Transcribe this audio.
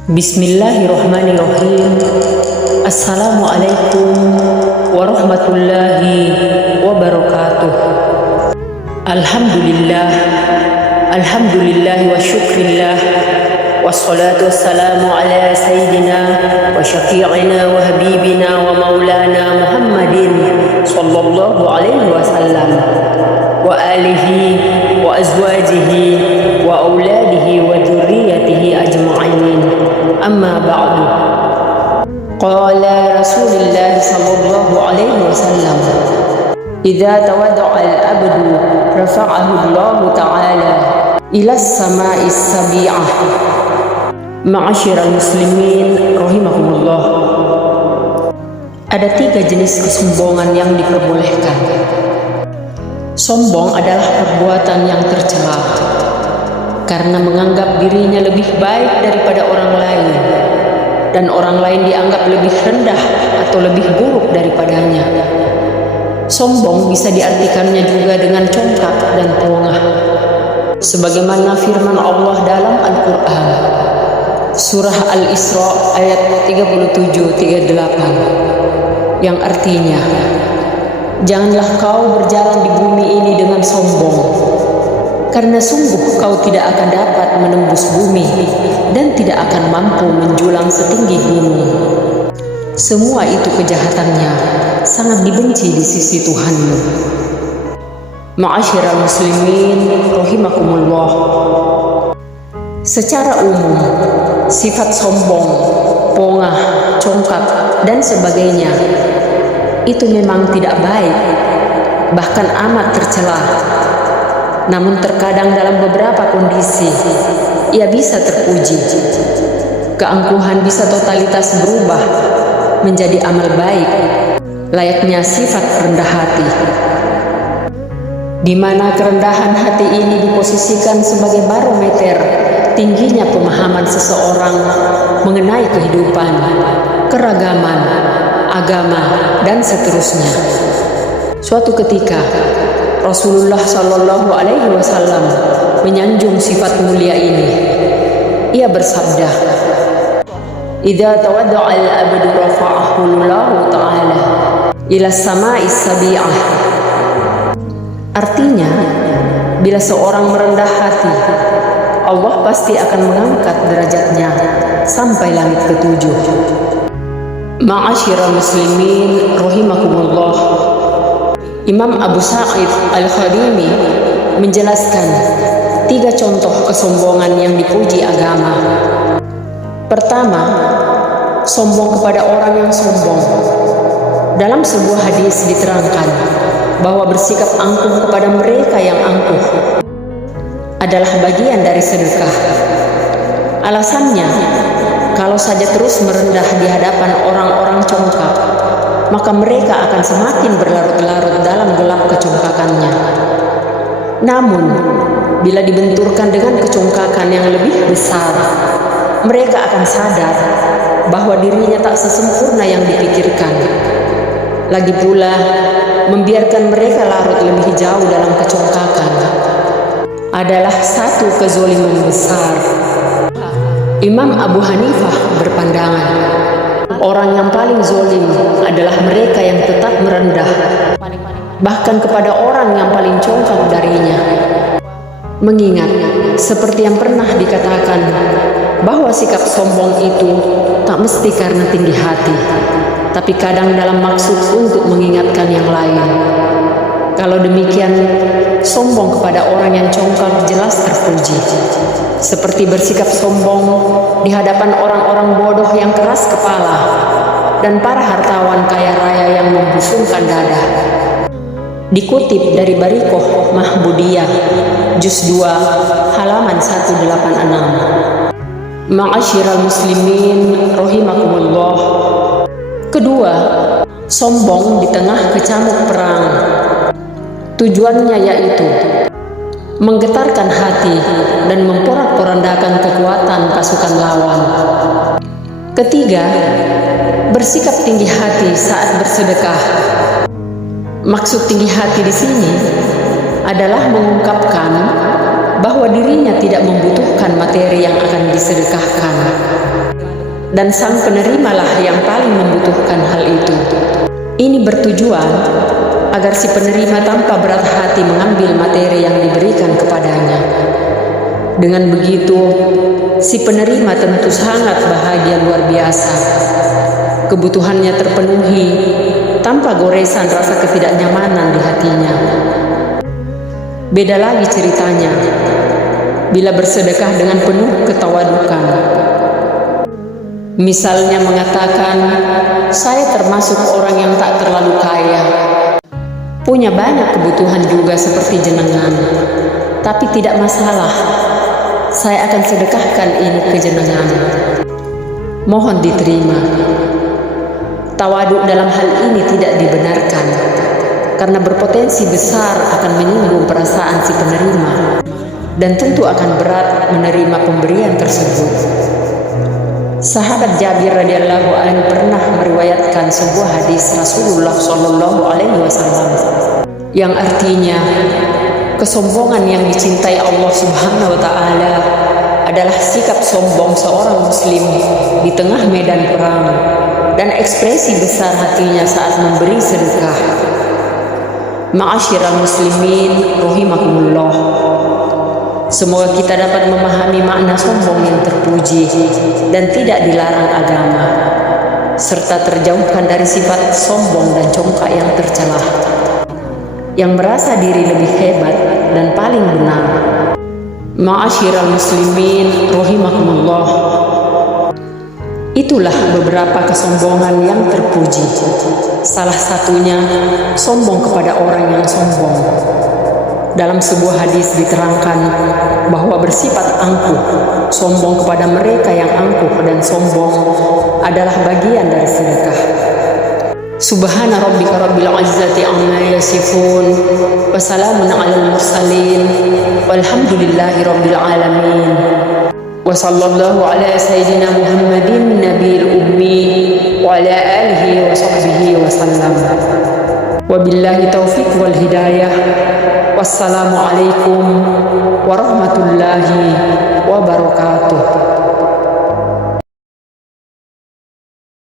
Bismillahirrahmanirrahim. Assalamualaikum warahmatullahi wabarakatuh. Alhamdulillah wa syukrillah. Wassalatu wassalamu ala sayyidina wa syafi'ina wa habibina wa maulana Muhammadin sallallahu alaihi wasallam wa alihi wa azwajihi wa auladihi wa dzurriyyatihi ajma'in. Amma ba'du. Qala Rasulullah sallallahu alaihi wasallam, idza tawadda'a al-'abdu rafa'ahu Allah ta'ala ila as-sama'i as-sabi'ah. Ma'asyiral muslimin rahimakumullah. Ada 3 jenis kesombongan yang diperbolehkan. Sombong adalah perbuatan yang tercela karena menganggap dirinya lebih baik daripada orang lain, dan orang lain dianggap lebih rendah atau lebih buruk daripadanya. Sombong bisa diartikannya juga dengan congkak dan pongah, sebagaimana firman Allah dalam Al-Quran Surah Al-Isra ayat 37-38 yang artinya, janganlah kau berjalan di bumi ini dengan sombong, karena sungguh kau tidak akan dapat menembus bumi dan tidak akan mampu menjulang setinggi gunung. Semua itu kejahatannya sangat dibenci di sisi Tuhanmu. Ma'asyiral muslimin rahimakumullah. Secara umum, sifat sombong, pongah, congkak, dan sebagainya itu memang tidak baik, bahkan amat tercela. Namun terkadang dalam beberapa kondisi ia bisa terpuji. Keangkuhan bisa totalitas berubah menjadi amal baik, layaknya sifat rendah hati, di mana kerendahan hati ini diposisikan sebagai barometer tingginya pemahaman seseorang mengenai kehidupan, keragaman, agama, dan seterusnya. Suatu ketika Rasulullah Shallallahu Alaihi Wasallam menyanjung sifat mulia ini. Ia bersabda, "Idza tawadda'a al-'abdu rafa'ahu Allah Ta'ala ila as-sama'i as-sabi'ah." Artinya, bila seorang merendah hati, Allah pasti akan mengangkat derajatnya sampai langit ke-7. Ma'asyiral muslimin rahimakumullah. Imam Abu Sa'id Al-Khadimi menjelaskan 3 contoh kesombongan yang dipuji agama. Pertama, sombong kepada orang yang sombong. Dalam sebuah hadis diterangkan bahwa bersikap angkuh kepada mereka yang angkuh adalah bagian dari sedekah. Alasannya, kalau saja terus merendah di hadapan orang-orang congkak, maka mereka akan semakin berlarut-larut dalam gelap kecongkakannya. Namun, bila dibenturkan dengan kecongkakan yang lebih besar, mereka akan sadar bahwa dirinya tak sesempurna yang dipikirkan. Lagi pula, membiarkan mereka larut lebih jauh dalam kecongkakan adalah satu kezoliman besar. Imam Abu Hanifah berpandangan, orang yang paling zolim adalah mereka yang tetap merendah, bahkan kepada orang yang paling congkak darinya. Mengingat, seperti yang pernah dikatakan, bahwa sikap sombong itu tak mesti karena tinggi hati, tapi kadang dalam maksud untuk mengingatkan yang lain. Kalau demikian, sombong kepada orang yang congkak jelas terpuji, seperti bersikap sombong di hadapan orang-orang bodoh yang keras kepala dan para hartawan kaya raya yang membusungkan dada. Dikutip dari Barikoh Mahbudiyah, Juz 2, halaman 186. Ma'asyiral muslimin rahimakumullah. Kedua, sombong di tengah kecamuk perang. Tujuannya yaitu menggetarkan hati dan memporak-porandakan kekuatan pasukan lawan. Ketiga, bersikap tinggi hati saat bersedekah. Maksud tinggi hati di sini adalah mengungkapkan bahwa dirinya tidak membutuhkan materi yang akan disedekahkan. dan sang penerimalah yang paling membutuhkan hal itu. Ini bertujuan agar si penerima tanpa berat hati mengambil materi yang diberikan kepadanya. Dengan begitu, si penerima tentu sangat bahagia luar biasa. Kebutuhannya terpenuhi tanpa goresan rasa ketidaknyamanan di hatinya. Beda lagi ceritanya bila bersedekah dengan penuh ketawadukan. Misalnya mengatakan, saya termasuk orang yang tak terlalu kaya, punya banyak kebutuhan juga seperti jenengan, tapi tidak masalah, saya akan sedekahkan ini ke jenengan. Mohon diterima. Tawaduk dalam hal ini tidak dibenarkan, karena berpotensi besar akan menyinggung perasaan si penerima, dan tentu akan berat menerima pemberian tersebut. Sahabat Jabir radhiyallahu anhu pernah meriwayatkan sebuah hadis Rasulullah Shallallahu Alaihi Wasallam yang artinya, kesombongan yang dicintai Allah Subhanahu Wa Taala adalah sikap sombong seorang Muslim di tengah medan perang dan ekspresi besar hatinya saat memberi sedekah. Ma'asyiral muslimin rahimakumullah. Semoga kita dapat memahami makna sombong yang terpuji dan tidak dilarang agama, serta terjauhkan dari sifat sombong dan congkak yang tercela, yang merasa diri lebih hebat dan paling benar. Ma'asyiral muslimin rahimakumullah. Itulah beberapa kesombongan yang terpuji. Salah satunya sombong kepada orang yang sombong. Dalam sebuah hadis diterangkan bahwa bersifat angkuh, sombong kepada mereka yang angkuh dan sombong adalah bagian dari sedekah. Subhana rabbika rabbil izzati amma yasifun, wa salamun alal mursalin, walhamdulillahi rabbil alamin. Wa sallallahu ala sayyidina Muhammadin nabiyil ummi wa ala alihi wa sahbihi wa sallam. Wabillahi taufiq wal hidayah. Wassalamualaikum warahmatullahi wabarakatuh.